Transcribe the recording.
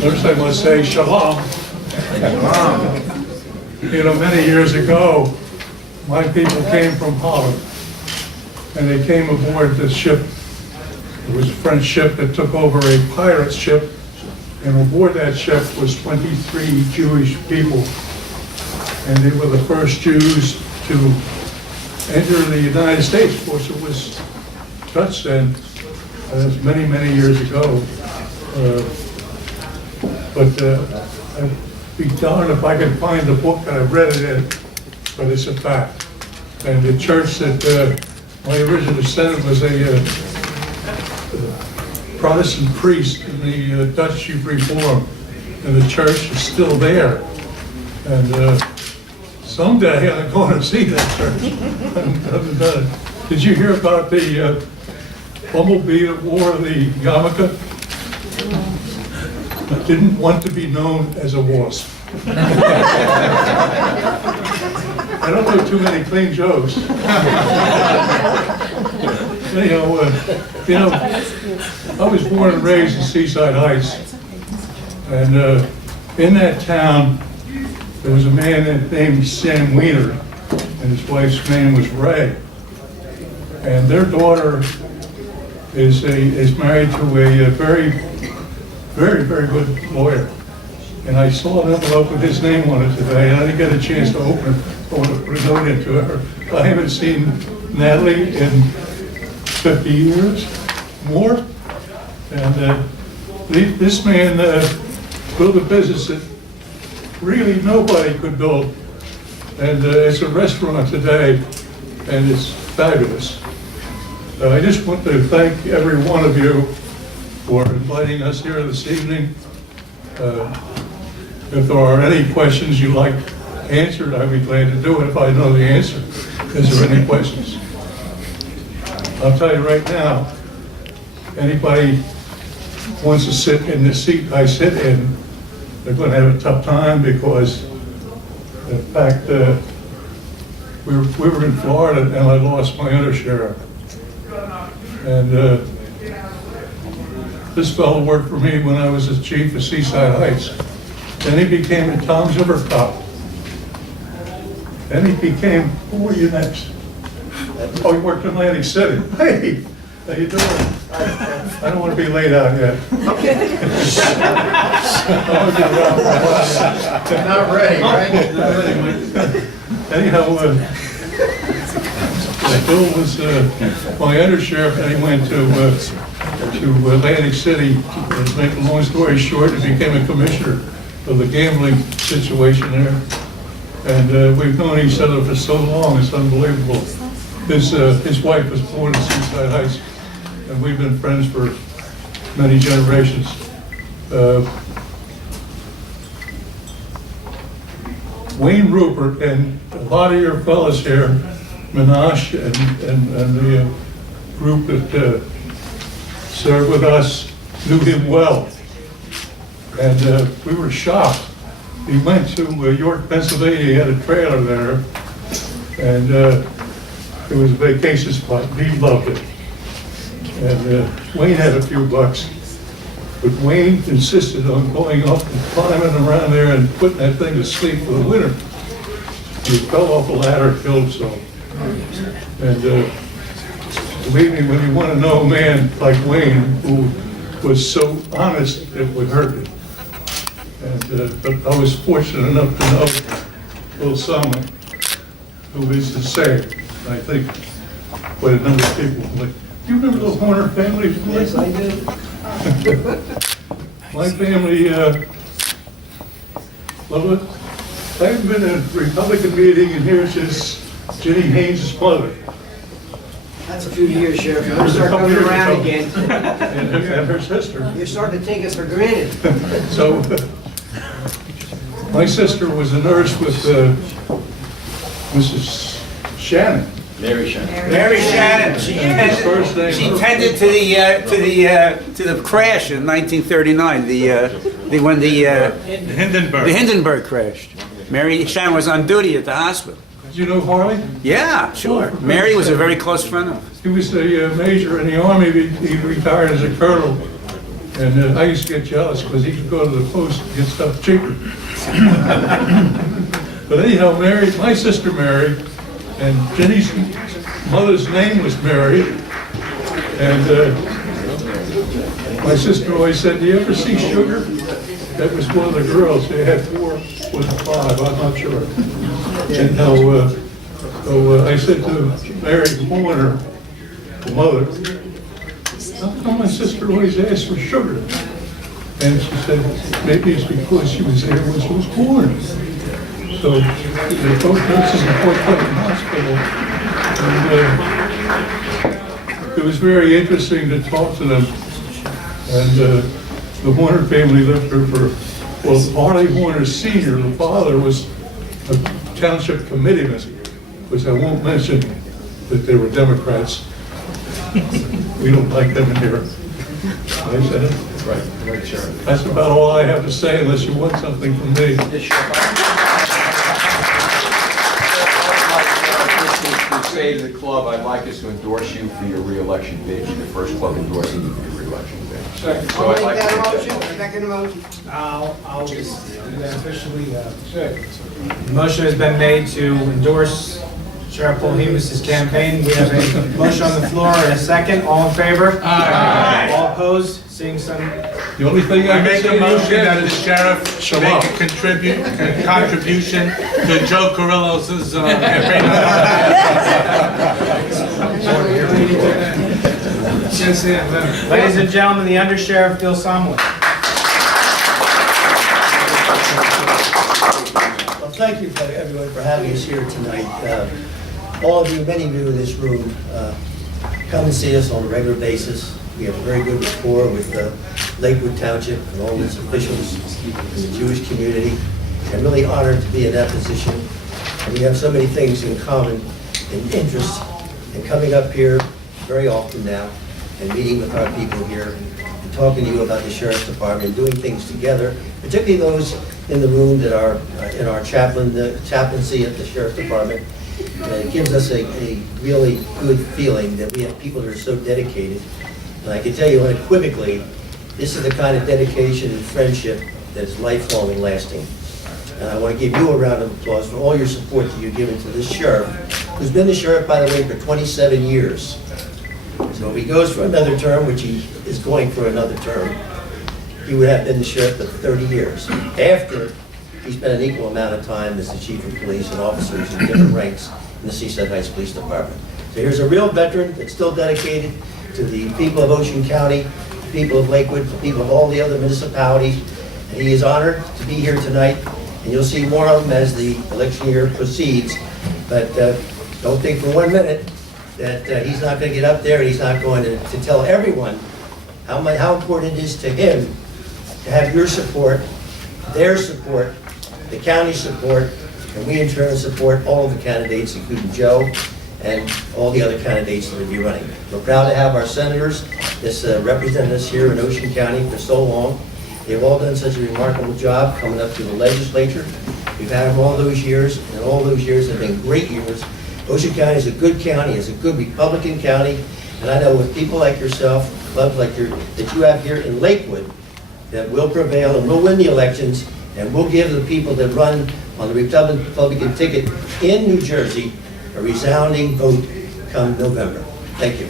First I must say shalom. You know, many years ago, my people came from Holland, and they came aboard this ship. It was a French ship that took over a pirate ship, and aboard that ship was 23 Jewish people. And they were the first Jews to enter the United States. Of course, it was Dutch then. That was many, many years ago. But I'd be darned if I could find the book that I read it in, but it's a fact. And the church that my original descendant was a Protestant priest in the Dutch Reform, and the church is still there. And someday I'm going to see that church. I haven't done it. Did you hear about the bumblebee that wore the yarmulke? I didn't want to be known as a wasp. I don't know too many clean jokes. Anyhow, you know, I was born and raised in Seaside Heights, and in that town there was a man named Sam Wiener, and his wife's name was Ray, and their daughter is married to a very, very, very good lawyer. And I saw an envelope with his name on it today, and I didn't get a chance to open it. I want to put a note into her. I haven't seen Natalie in 50 years, more. And this man built a business that really nobody could build. And it's a restaurant today, and it's fabulous. I just want to thank every one of you for inviting us here this evening. If there are any questions you'd like answered, I'd be glad to do it if I know the answer. Is there any questions? I'll tell you right now, anybody wants to sit in the seat I sit in, they're going to have a tough time because, in fact, we were in Florida and I lost my undersheriff. And this fellow worked for me when I was the chief of Seaside Heights. Then he became a Tom Zimmer cop. Then he became, who were you next? Oh, he worked in Atlantic City. Hey, how you doing? I don't want to be laid out yet. Okay. Not ready, right? Not ready. Anyhow, Bill was my undersheriff, and he went to Atlantic City. To make a long story short, he became a commissioner of the gambling situation there. And we've known each other for so long, it's unbelievable. His wife was born in Seaside Heights, and we've been friends for many generations. Wayne Rupert and a lot of your fellas here, Minash and the group that served with us, knew him well. And we were shocked. He went to York, Pennsylvania. He had a trailer there, and it was a vacation spot. He loved it. And Wayne had a few bucks, but Wayne insisted on going up and climbing around there and putting that thing to sleep for the winter. He fell off a ladder, killed himself. And believe me, when you want to know a man like Wayne, who was so honest, it would hurt you. And but I was fortunate enough to know Bill Sommeling, who is the same, I think, quite a number of people. Like, do you remember the Horner family? Yes, I do. My family, well, I haven't been in a Republican meeting, and here's just Ginny Haynes' mother. That's a few years, Sheriff. You're gonna start coming around again. And her sister. You're starting to take us for granted. So, my sister was a nurse with Mrs. Shannon. Mary Shannon. Mary Shannon. She First name. tended to the crash in 1939. When the Hindenburg. Hindenburg crashed. Mary Shannon was on duty at the hospital. Did you know Harley? Yeah, sure. Mary was a very close friend of his. He was a major in the Army. He retired as a colonel. And I used to get jealous because he could go to the post and get stuff cheaper. But anyhow, Mary, my sister Mary, and Jenny's mother's name was Mary. And my sister always said, "Do you ever see Sugar?" That was one of the girls. They had 4 with 5, I'm not sure. And so I said to Mary Horner, the mother, "How come my sister always asks for sugar?" And she said, "Maybe it's because she was there when she was born." So they're both nurses in Fort Clinton Hospital. And it was very interesting to talk to them. And the Horner family lived here for, well, Harley Horner Sr., the father, was a township committeeman, which I won't mention that they were Democrats. We don't like them in here. I said it. Right, Sheriff. That's about all I have to say unless you want something from me. Say to the club, I'd like us to endorse you for your re-election bid. You're the first club endorsing you for your re-election bid. I'll So I'd make like that to motion, second motion. I'll just do that officially. The motion has been made to endorse Sheriff Polhemus' campaign. We have a motion on the floor and a second. All in favor? Aye. All opposed? Seeing some. The only thing I I make can a say motion is that the sheriff should make a contribution to Joe Carrillo's campaign. Ladies and gentlemen, the Undersheriff Bill Sommeling. Well, thank you for everyone for having us here tonight. All of you, many of you in this room, come and see us on a regular basis. We have a very good rapport with Lakewood Township and all its officials in the Jewish community. I'm really honored to be in that position. And we have so many things in common and interest in coming up here very often now and meeting with our people here and talking to you about the Sheriff's Department and doing things together, particularly those in the room that are in our chaplaincy at the Sheriff's Department. It gives us a really good feeling that we have people that are so dedicated. And I can tell you unequivocally, this is the kind of dedication and friendship that is lifelong and lasting. And I want to give you a round of applause for all your support that you've given to this sheriff, who's been the sheriff, by the way, for 27 years. So if he goes for another term, which he is going for another term, he would have been the sheriff for 30 years. After he spent an equal amount of time as the chief of police and officers in different ranks in the Seaside Heights Police Department. So here's a real veteran that's still dedicated to the people of Ocean County, the people of Lakewood, the people of all the other municipalities. And he is honored to be here tonight, and you'll see more of him as the election year proceeds. But don't think for 1 minute that he's not going to get up there and he's not going to tell everyone how important it is to him to have your support, their support, the county's support, and we in turn support all of the candidates, including Joe and all the other candidates that will be running. We're proud to have our senators that's represented us here in Ocean County for so long. They've all done such a remarkable job coming up to the legislature. We've had them all those years, and all those years have been great years. Ocean County is a good county, is a good Republican county, and I know with people like yourself, clubs like that you have here in Lakewood, that will prevail and will win the elections, and will give the people that run on the Republican ticket in New Jersey a resounding vote come November. Thank you.